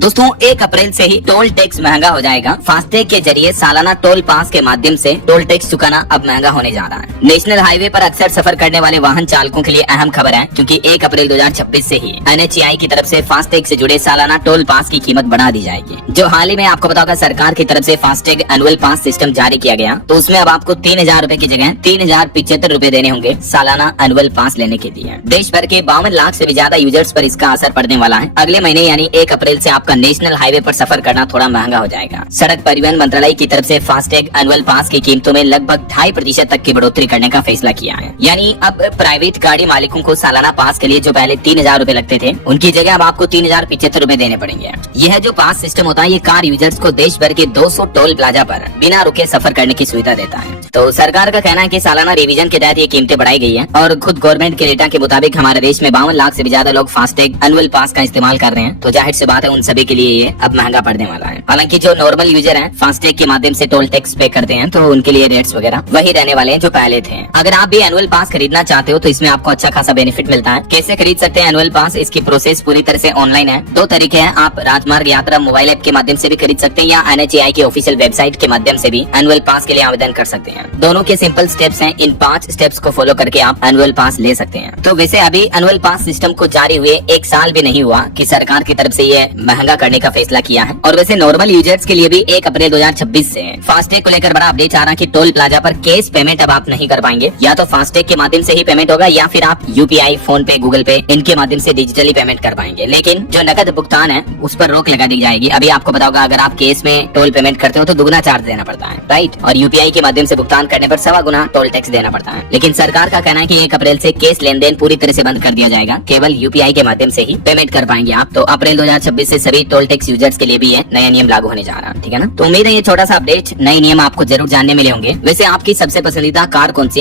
दोस्तों 1 अप्रैल से ही toll tax महंगा हो जाएगा। फास्टैग के जरिए सालाना टोल पास के माध्यम से टोल टैक्स चुकाना अब महंगा होने जा रहा है। नेशनल हाईवे पर अक्सर सफर करने वाले वाहन चालकों के लिए अहम खबर है, क्योंकि 1 अप्रैल 2026 से ही NHAI की तरफ से फास्टैग से जुड़े सालाना टोल पास की कीमत बढ़ा दी जाएगी। जो हाल ही में आपको बताओगे सरकार की तरफ से फास्टैग एनुअल पास सिस्टम जारी किया गया, तो उसमें अब आपको 3000 रूपए की जगह 3075 रूपए देने होंगे सालाना एनुअल पास लेने के लिए। देश भर के 52 लाख से भी ज्यादा यूजर्स पर इसका असर पड़ने वाला है। अगले महीने यानी 1 अप्रैल से आपका नेशनल हाईवे पर सफर करना थोड़ा महंगा हो जाएगा। सड़क परिवहन मंत्रालय की तरफ से फास्टैग एनुअल पास की कीमतों में लगभग 2.5% तक की बढ़ोतरी करने का फैसला किया है। यानी अब प्राइवेट गाड़ी मालिकों को सालाना पास के लिए जो पहले 3000 रूपए लगते थे, उनकी जगह अब आपको 3075 रूपए देने पड़ेंगे। यह जो पास सिस्टम होता है, ये कार यूजर्स को देश भर के 200 टोल प्लाजा पर बिना रुके सफर करने की सुविधा देता है। तो सरकार का कहना है कि सालाना रिवीजन के तहत ये कीमतें बढ़ाई गई है और खुद गवर्नमेंट के डेटा के मुताबिक हमारे देश में 52 लाख से भी ज्यादा लोग फास्टैग एनुअल पास का इस्तेमाल कर रहे हैं। तो जाहिर सी बात है उन सभी के लिए ये अब महंगा पड़ने वाला है। हालांकि जो नॉर्मल यूजर हैं फास्टैग के माध्यम से टोल टैक्स पे करते हैं, तो उनके लिए रेट्स वगैरह वही रहने वाले हैं जो पहले थे। अगर आप भी एनुअल पास खरीदना चाहते हो तो इसमें आपको अच्छा खासा बेनिफिट मिलता है। कैसे खरीद सकते हैं एनुअल पास? इसकी प्रोसेस पूरी तरह से ऑनलाइन है। 2 तरीके हैं, आप राजमार्ग यात्रा मोबाइल ऐप के माध्यम से भी खरीद सकते हैं या NHAI की ऑफिशियल वेबसाइट के माध्यम से भी एनुअल पास के लिए आवेदन कर सकते हैं। दोनों के सिंपल स्टेप्स हैं। इन 5 स्टेप्स को फॉलो करके आप एनुअल पास ले सकते हैं। तो वैसे अभी एनुअल पास सिस्टम को जारी हुए 1 साल भी नहीं हुआ कि सरकार की तरफ से ये महंगा करने का फैसला किया है। और वैसे नॉर्मल यूजर्स के लिए भी 1 अप्रैल 2026 से फास्टैग को लेकर बड़ा अपडेट आ रहा है कि टोल प्लाजा पर कैश पेमेंट अब आप नहीं कर पाएंगे। या तो फास्टैग के माध्यम से ही पेमेंट होगा या फिर आप UPI, फोन पे, गूगल पे इनके माध्यम से डिजिटली पेमेंट कर पाएंगे। लेकिन जो नकद भुगतान है उस पर रोक लगा दी जाएगी। अभी आपको पता होगा, अगर आप कैश में टोल पेमेंट करते हो तो दुगना चार्ज देना पड़ता है, राइट? और UPI के माध्यम से भुगतान करने पर 1.25 गुना टोल टैक्स देना पड़ता है। लेकिन सरकार का कहना है कि 1 अप्रैल से कैश लेन देन पूरी तरह से बंद कर दिया जाएगा। केवल UPI के माध्यम से ही पेमेंट कर पाएंगे आप। तो अप्रैल 2026 से सभी टोल टैक्स यूजर्स के लिए भी ये नया नियम लागू होने जा रहा है, ठीक है ना? तो उम्मीद है ये छोटा सा अपडेट, नए नियम आपको जरूर जानने मिले होंगे। वैसे आपकी सबसे पसंदीदा कार कौन सी?